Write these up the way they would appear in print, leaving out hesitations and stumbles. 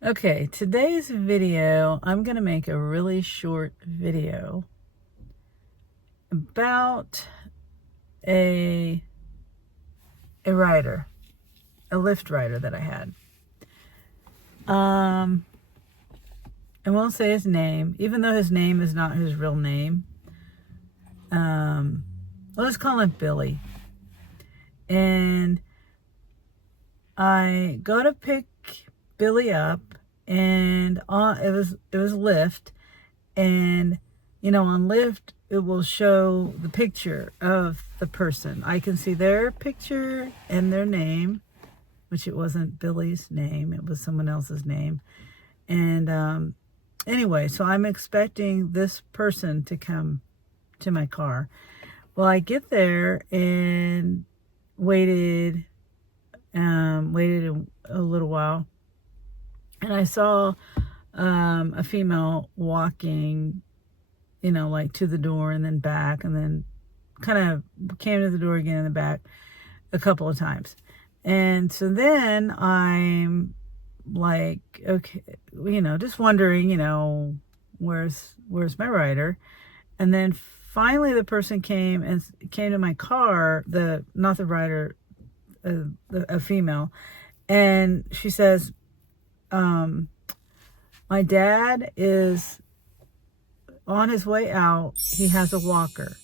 Okay, today's video, I'm going to make a really short video about a rider, a Lyft rider that I had. I won't say his name, even though his name is not his real name. Let's call him Billy. And I go to pick Billy up, and it was Lyft, and on Lyft it will show the picture of the person. I can see their picture and their name, which it wasn't Billy's name, it was someone else's name. And anyway, so I'm expecting this person to come to my car. Well, I get there and waited a little while, and I saw a female walking, like to the door and then back, and then kind of came to the door again in the back a couple of times. And so then I'm like, okay, just wondering, where's my rider? And then finally the person came to my car, not the rider, a female, and she says, my dad is on his way out. He has a walker.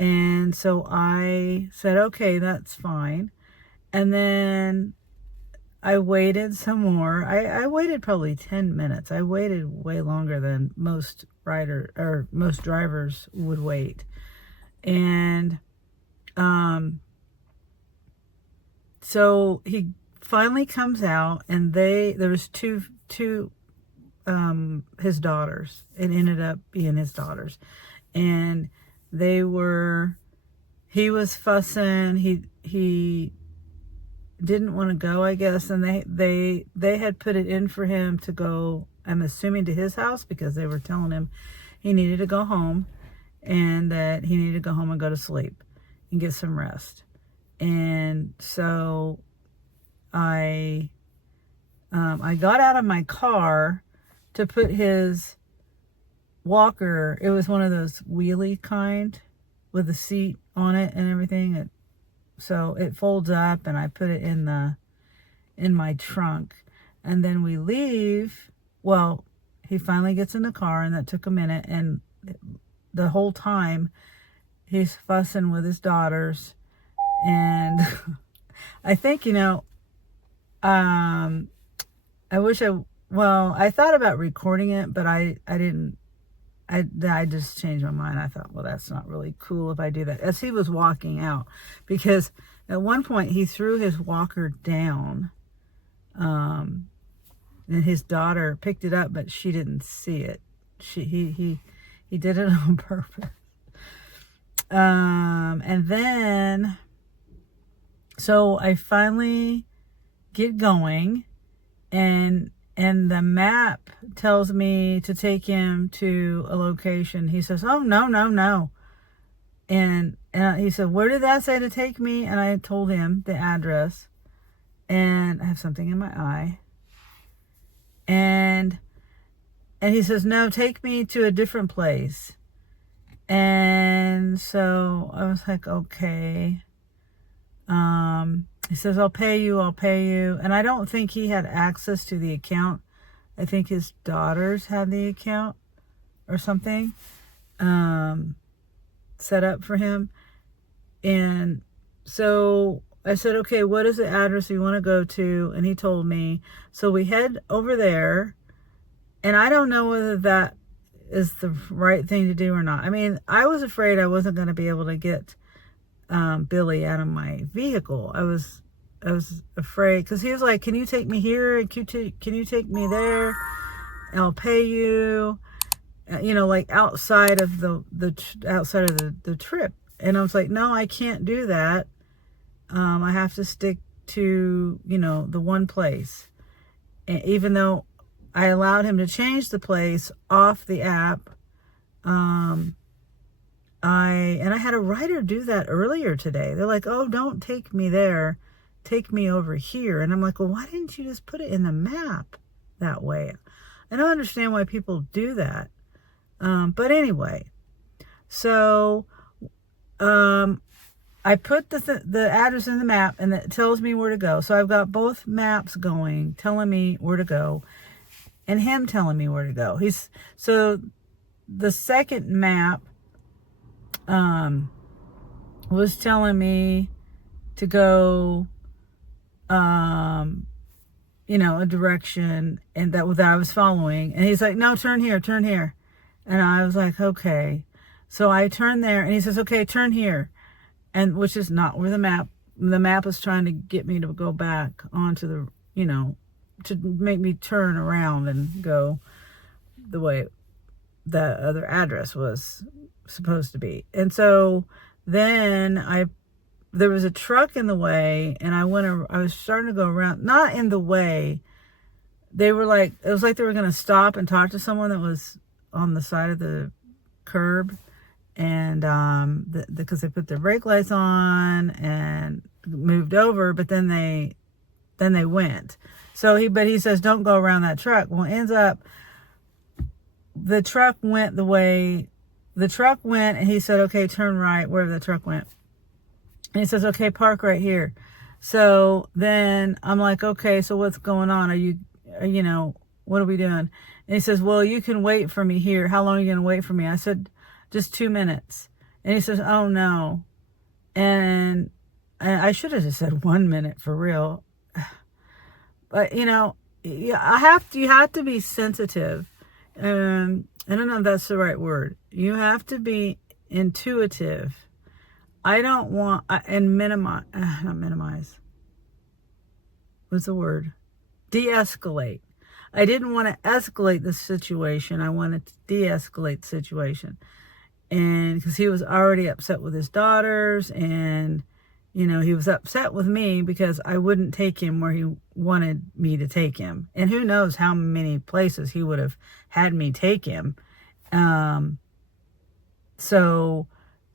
And so I said, okay, that's fine. And then I waited some more. I waited probably 10 minutes. I waited way longer than most drivers would wait. And so he finally comes out, and there was two his daughters. It ended up being his daughters, and he was fussing. He didn't want to go, I guess, and they had put it in for him to go, I'm assuming, to his house, because they were telling him he needed to go home, and that he needed to go home and go to sleep and get some rest. And so I got out of my car to put his walker. It was one of those wheelie kind with a seat on it and everything. So it folds up, and I put it in my trunk. And then we leave. Well, he finally gets in the car, and that took a minute. And the whole time he's fussing with his daughters. And I think, I thought about recording it, but I didn't. I just changed my mind. I thought, well, that's not really cool if I do that. As he was walking out, because at one point he threw his walker down, and his daughter picked it up, but she didn't see it. He did it on purpose. And then, so I finally get going, and the map tells me to take him to a location. He says, oh, no. And he said, where did that say to take me? And I told him the address, and I have something in my eye. And he says, no, take me to a different place. And so I was like, okay. He says, I'll pay you. And I don't think he had access to the account. I think his daughters had the account or something set up for him. And so I said, okay, what is the address you want to go to? And he told me. So we head over there, and I don't know whether that is the right thing to do or not. I mean, I was afraid I wasn't going to be able to get Billy out of my vehicle. I was afraid, because he was like, can you take me here, and can you take me there, and I'll pay you, like outside of the trip. And I was like, no, I can't do that. I have to stick to the one place. And even though I allowed him to change the place off the app, I had a rider do that earlier today. They're like, oh, don't take me there, take me over here. And I'm like, well, why didn't you just put it in the map? that way. I don't understand why people do that. But anyway, so I put the address in the map, and it tells me where to go. So I've got both maps going, telling me where to go, and him telling me where to go. So the second map was telling me to go a direction, and that I was following, and he's like, no, turn here, and I was like, okay. So I turned there, and he says, okay, turn here, and which is not where the map is trying to get me to go back onto the, to make me turn around and go the way the other address was supposed to be. And so then there was a truck in the way, and I was starting to go around, not in the way. It was like they were going to stop and talk to someone that was on the side of the curb, and because they put their brake lights on and moved over, but then they went. So he says, don't go around that truck. Well, it ends up the truck went the way the truck went, and he said, okay, turn right wherever the truck went. And he says, okay, park right here. So then I'm like, okay, so what's going on? What are we doing? And he says, well, you can wait for me here. How long are you going to wait for me? I said, just 2 minutes. And he says, oh no. And I should have just said 1 minute for real. But you have to be sensitive. I don't know if that's the right word. You have to be intuitive. I don't want, and minimize, not minimize. What's the word? De-escalate. I didn't want to escalate the situation. I wanted to de-escalate the situation. And because he was already upset with his daughters, and, he was upset with me because I wouldn't take him where he wanted me to take him. And who knows how many places he would have had me take him. So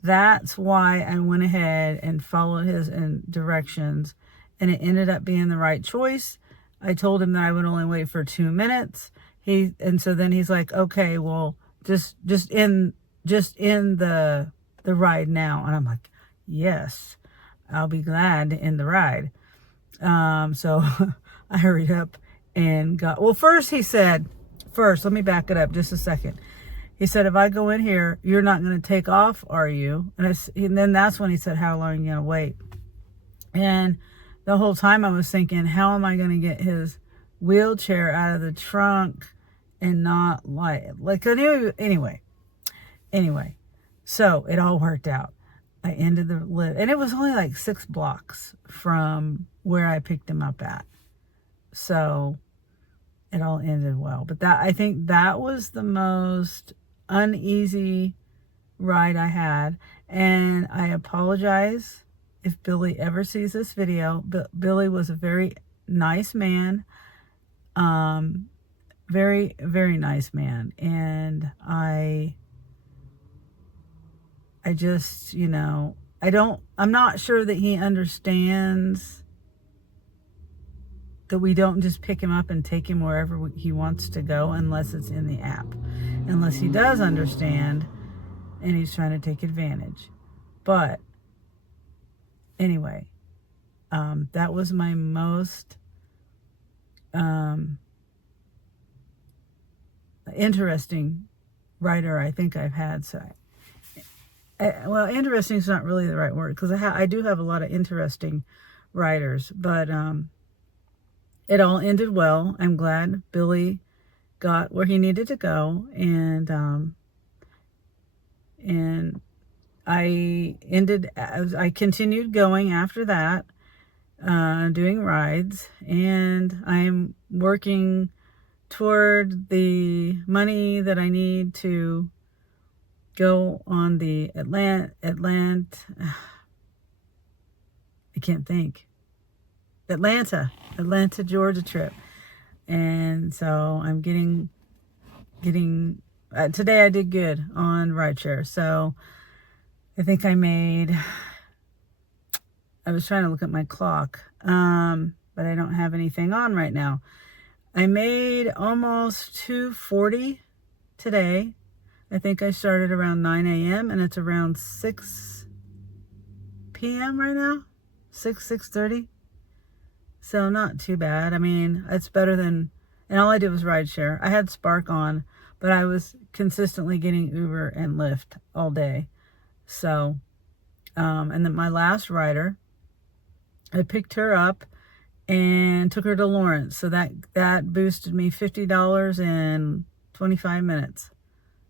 that's why I went ahead and followed his directions, and it ended up being the right choice. I told him that I would only wait for 2 minutes. And so then he's like, okay, well, just end the ride now. And I'm like, yes, I'll be glad to end the ride. So I hurried up and first he said, let me back it up just a second. He said, if I go in here, you're not going to take off, are you? And then that's when he said, how long are you going to wait? And the whole time I was thinking, how am I going to get his wheelchair out of the trunk and not anyway. So it all worked out. I ended the lift, and it was only like 6 blocks from where I picked him up at. So it all ended well. But I think that was the most uneasy ride I had. And I apologize if Billy ever sees this video. But Billy was a very nice man. Very, very nice man. And I just, I'm not sure that he understands that we don't just pick him up and take him wherever he wants to go unless it's in the app. Unless he does understand and he's trying to take advantage. But anyway, that was my most interesting writer I think I've had. So, interesting is not really the right word, because I do have a lot of interesting writers, but it all ended well. I'm glad Billy got where he needed to go, and I continued going after that, doing rides, and I'm working toward the money that I need to go on the Atlanta, Georgia trip. And so I'm getting today I did good on Rideshare. So I think I was trying to look at my clock, but I don't have anything on right now. I made almost $240 today. I think I started around 9 a.m. and it's around 6 p.m. right now. 6:30. So not too bad. I mean, it's better than, and all I did was Rideshare. I had Spark on, but I was consistently getting Uber and Lyft all day. So, and then my last rider, I picked her up and took her to Lawrence. So that boosted me $50 in 25 minutes.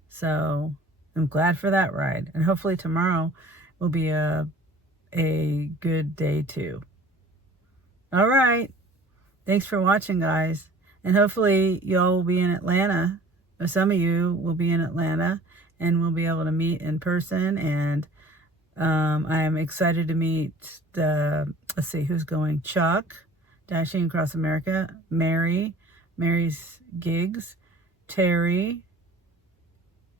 So I'm glad for that ride. And hopefully tomorrow will be a good day too. All right. Thanks for watching, guys. And hopefully y'all will be in Atlanta. Or some of you will be in Atlanta and we'll be able to meet in person. And I am excited to meet let's see, who's going? Chuck, Dashing Across America, Mary's Gigs, Terry,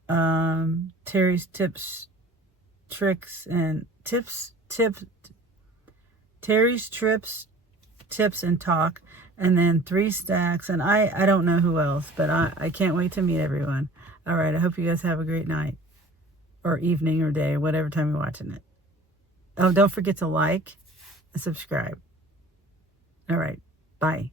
Terry's Tips, Tricks, and Terry's Trips, Tips, and Talk, and then 3 Stacks, and I don't know who else, but I can't wait to meet everyone. All right, I hope you guys have a great night, or evening, or day, whatever time you're watching it. Oh, don't forget to like and subscribe. All right, bye.